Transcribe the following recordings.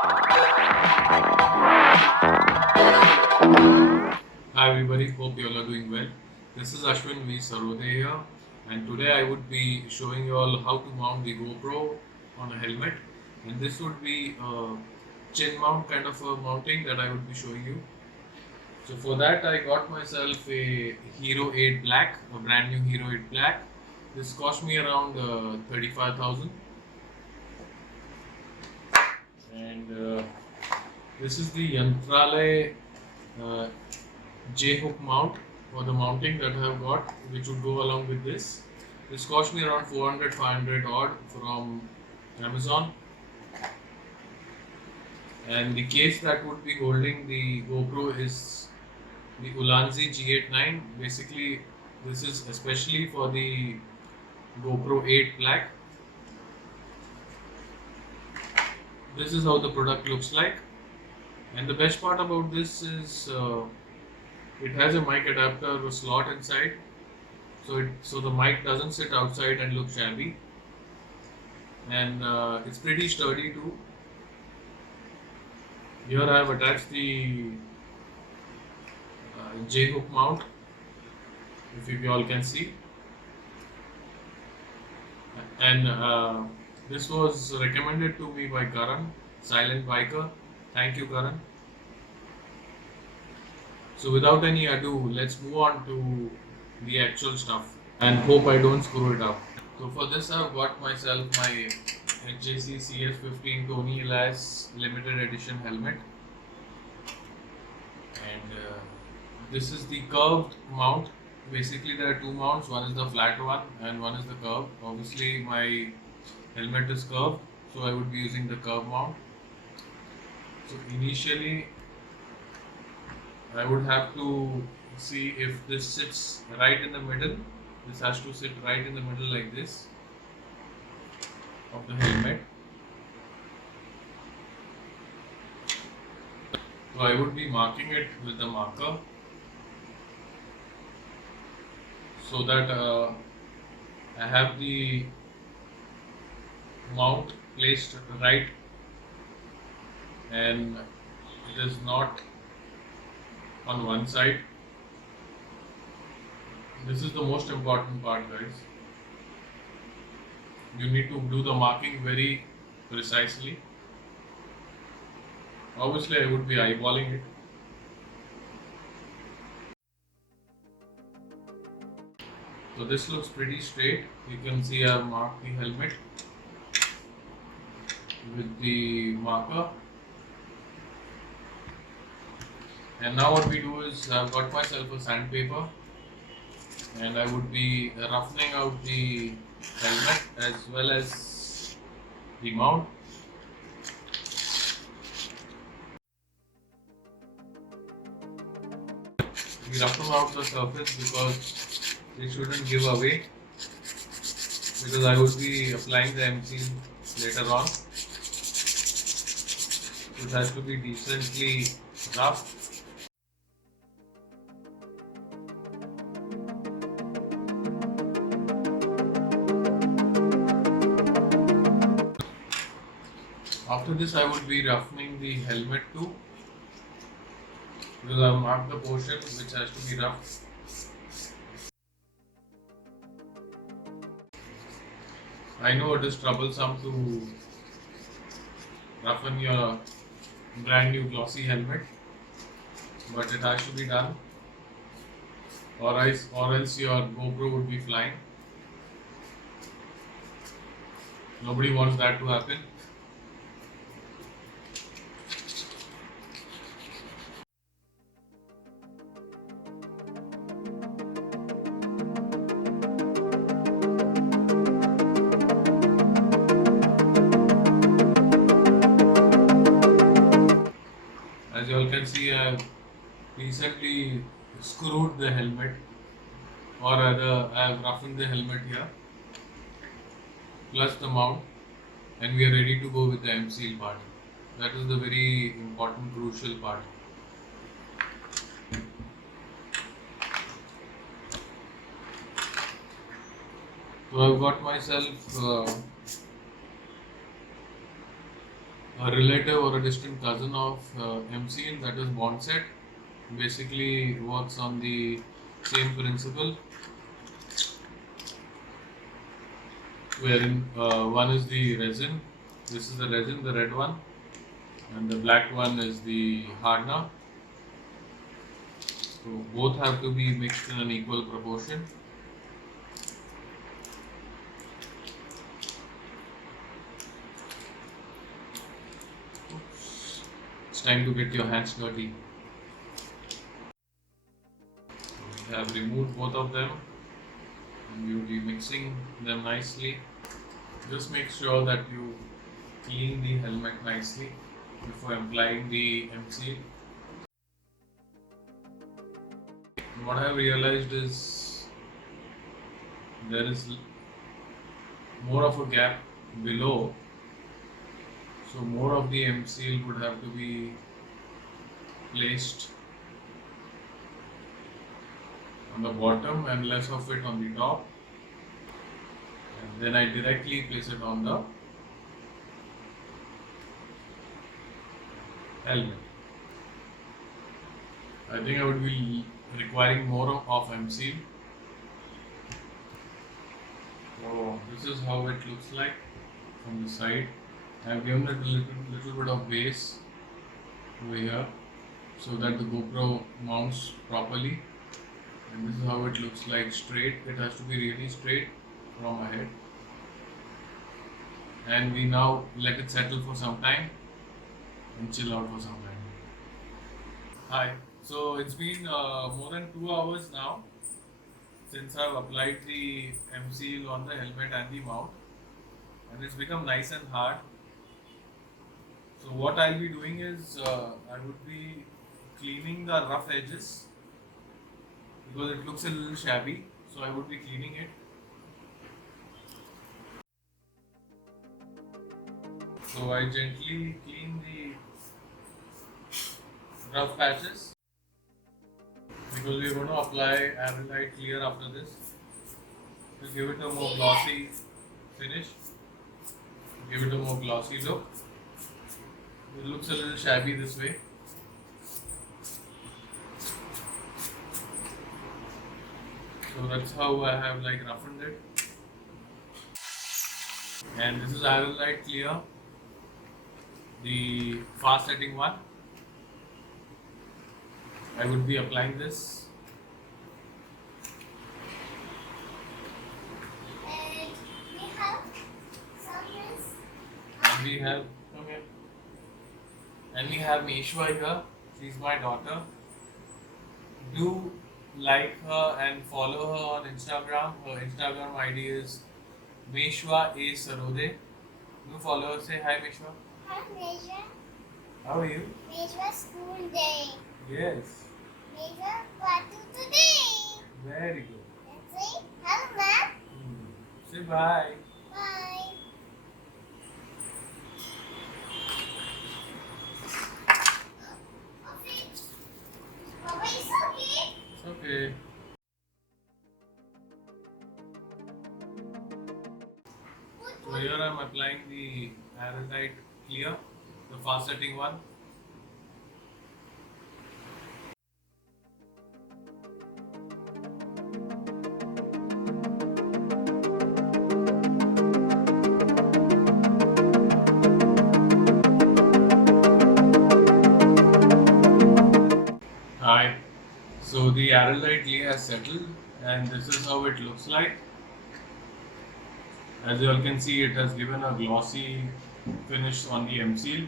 Hi everybody, hope you all are doing well. This is Ashwin V. Sarode here, and today I would be showing you all how to mount the GoPro on a helmet. And this would be a chin mount kind of a mounting that I would be showing you. So for that I got myself a Hero 8 Black, a brand new Hero 8 Black. This cost me around 35,000, and this is the Yantrale uh, J-hook mount for the mounting that I have got, which would go along with this. This cost me around 400, 500 odd from Amazon, and the case that would be holding the GoPro is the Ulanzi G89. Basically, this is especially for the GoPro 8 Black. This is how the product looks like, and the best part about this is it has a mic adapter slot inside, so the mic doesn't sit outside and look shabby, and it's pretty sturdy too. Here I have attached the J-hook mount, if you all can see, and this was recommended to me by Karan, Silent Biker. Thank you, Karan. So without any ado, let's move on to the actual stuff and hope I don't screw it up. So for this I've got myself my HJC CS15 Tony Elias limited edition helmet, and this is the curved mount. Basically there are two mounts, one is the flat one and one is the curved. Obviously my helmet is curved, so I would be using the curved mount. So initially I would have to see if this sits right in the middle. This has to sit right in the middle like this of the helmet. So I would be marking it with the marker so that I have the mount placed right and it is not on one side. This is the most important part, guys. You need to do the marking very precisely. Obviously I would be eyeballing it. So this looks pretty straight. You can see I have marked the helmet with the marker. And now what we do is I've got myself a sandpaper and I would be roughening out the helmet as well as the mount. We roughen out the surface because it shouldn't give away, because I would be applying the MC later on. So it has to be decently rough. After this I would be roughening the helmet too, because I have marked the portion which has to be rough. I know it is troublesome to roughen your brand new glossy helmet, but it has to be done, or else your GoPro would be flying. Nobody wants that to happen. As you all can see, I have recently screwed the helmet, or rather I have roughened the helmet here, plus the mount, and we are ready to go with the M-seal part. That is the very important, crucial part. So I've got myself a relative or a distant cousin of MCL, that is Bondset. Basically works on the same principle, wherein one is the resin. This is the resin, the red one, and the black one is the hardener. So both have to be mixed in an equal proportion. Oops. It's time to get your hands dirty. We have removed both of them, and you'll be mixing them nicely. Just make sure that you clean the helmet nicely before applying the MCL. What I have realized is there is more of a gap below, so more of the MCL would have to be placed on the bottom and less of it on the top, and then I directly place it on the helmet. I think I would be requiring more of MCL. So this is how it looks like from the side. I have given it a little bit of base over here so that the GoPro mounts properly, and this is how it looks like straight. It has to be really straight from my head, and we now let it settle for some time and chill out for some time. Hi, so it's been more than 2 hours now since I've applied the MCL on the helmet and the mount, and it's become nice and hard. So what I'll be doing is I would be cleaning the rough edges because it looks a little shabby, so I would be cleaning it. So I gently clean the rough patches because we're going to apply Araldite clear after this to give it a more glossy finish, give it a more glossy look. It looks a little shabby this way. So that's how I have like roughened it. And this is Araldite clear, the fast setting one. I would be applying this. And we have some And we have, come here. And we have Meshwa here. She's my daughter. Do like her and follow her on Instagram. Her Instagram ID is Meshwa A Sarode. Do follow her. Say hi, Meshwa. Hi, Major. How are you? Major school day. Yes. Major, what do today? Very good. Let's say hello, ma'am. Say bye. Bye. Okay. Papa, it's okay. It's okay. So here I'm applying the Araldite clear, the fast setting one. Hi. So the Araldite clear has settled, and this is how it looks like. As you all can see, it has given a glossy finish on the MCL.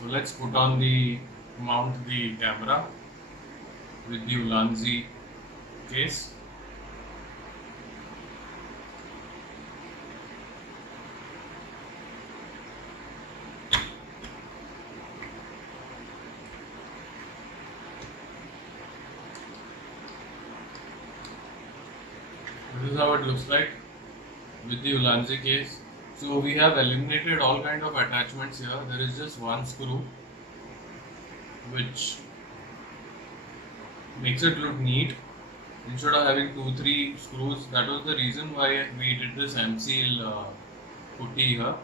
So let's put on mount the camera with the Ulanzi case. This is how it looks like with the Ulanzi case. So we have eliminated all kind of attachments here. There is just one screw which makes it look neat instead of having 2-3 screws. That was the reason why we did this MCL putty here.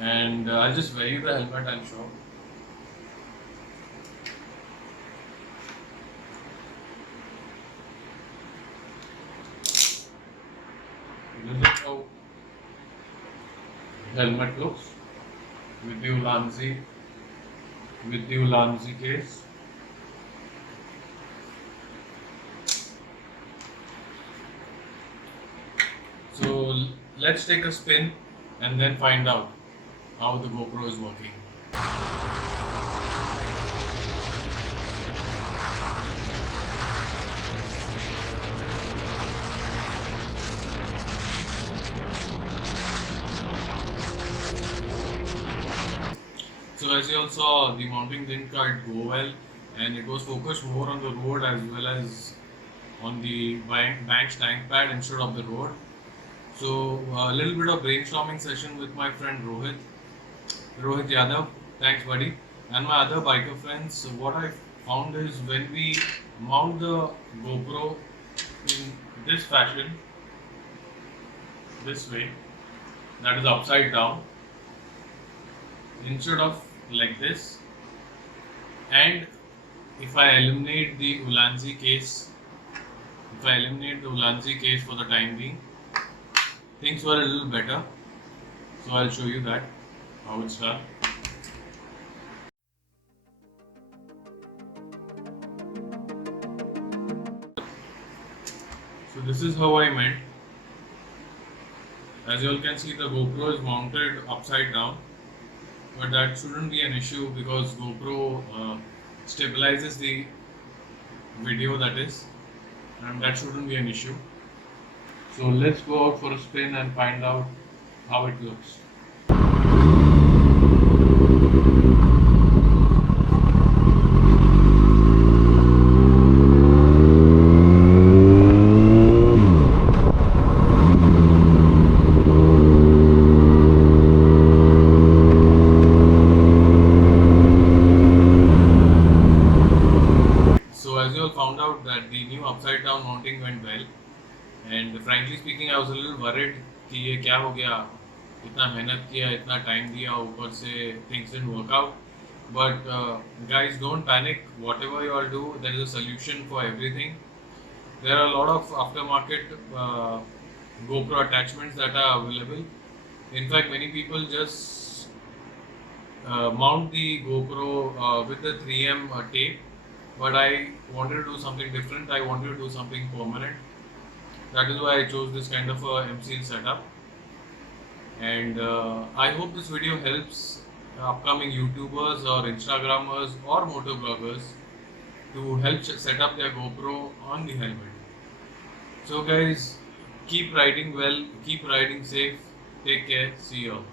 and I'll just wear you the helmet, I'm sure. This is how helmet looks with the Ulanzi case. So let's take a spin and then find out how the GoPro is working. So as you all saw, the mounting didn't quite go well, and it was focused more on the road as well as on the bank's tank pad instead of the road. So a little bit of brainstorming session with my friend Rohit Yadav. Thanks, buddy. And my other biker friends. So what I found is when we mount the GoPro in this fashion, this way, that is upside down, instead of like this, and if I eliminate the Ulanzi case, for the time being, things were a little better. So I'll show you that how it's done. So this is how I meant. As you all can see, the GoPro is mounted upside down, but that shouldn't be an issue because GoPro stabilizes the video, that is, and that shouldn't be an issue. So let's go out for a spin and find out how it looks. So as you all found out that the new upside down mounting went well, and frankly speaking I was a little worried कि ये क्या हो गया, इतना मेहनत किया, इतना time दिया, ऊपर से things didn't work out. But guys, don't panic. Whatever you all do, there is a solution for everything. There are a lot of aftermarket GoPro attachments that are available. In fact, many people just mount the GoPro with the 3M tape, but I wanted to do something different. I wanted to do something permanent. That is why I chose this kind of a MCL setup. And I hope this video helps upcoming YouTubers or Instagrammers or motovloggers to help set up their GoPro on the helmet. So guys, keep riding well, keep riding safe, take care, see you all.